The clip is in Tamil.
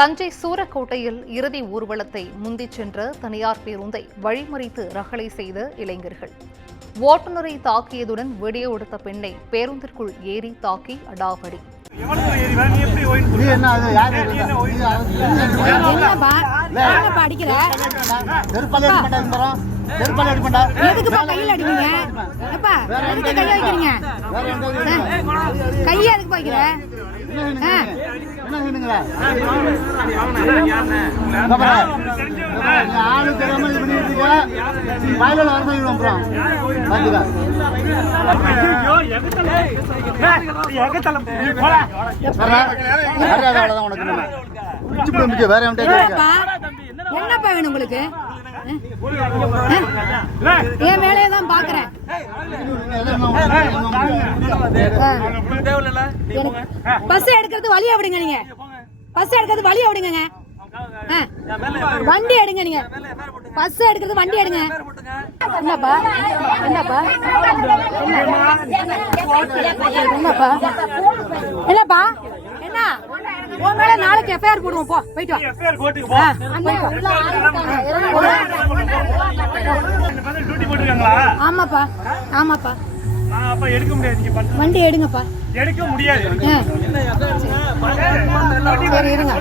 தஞ்சை சூரக்கோட்டையில் இறுதி ஊர்வலத்தை முந்திச் சென்ற தனியார் பேருந்தை வழிமறித்து ரகளை செய்த இளைஞர்கள். ஓட்டுநரை தாக்கியதுடன் வீடியோ எடுத்த பெண்ணை பேருந்திற்குள் ஏறி தாக்கி அடாவடி. என்னப்பா வேணும் உங்களுக்கு? என் வேலையதான் பாக்குறேன். பஸ் எடுக்கிறது வழியா விடுங்க. நீங்க பஸ் எடுக்கிறது வழியா விடுங்க. வண்டி எடுங்க. நீங்க பஸ் எடுக்கிறது வண்டி எடுங்க. என்னப்பா என்னப்பா என்னப்பா என்னப்பா என்ன உன் மேல நாளைக்கு எஃப்ஐஆர் போடுவோம். போ போயிட்டு வா. ஆமாப்பா ஆமாப்பா. வண்டி எடுங்கப்பா. எடுக்க முடியாது. சரி இருங்க.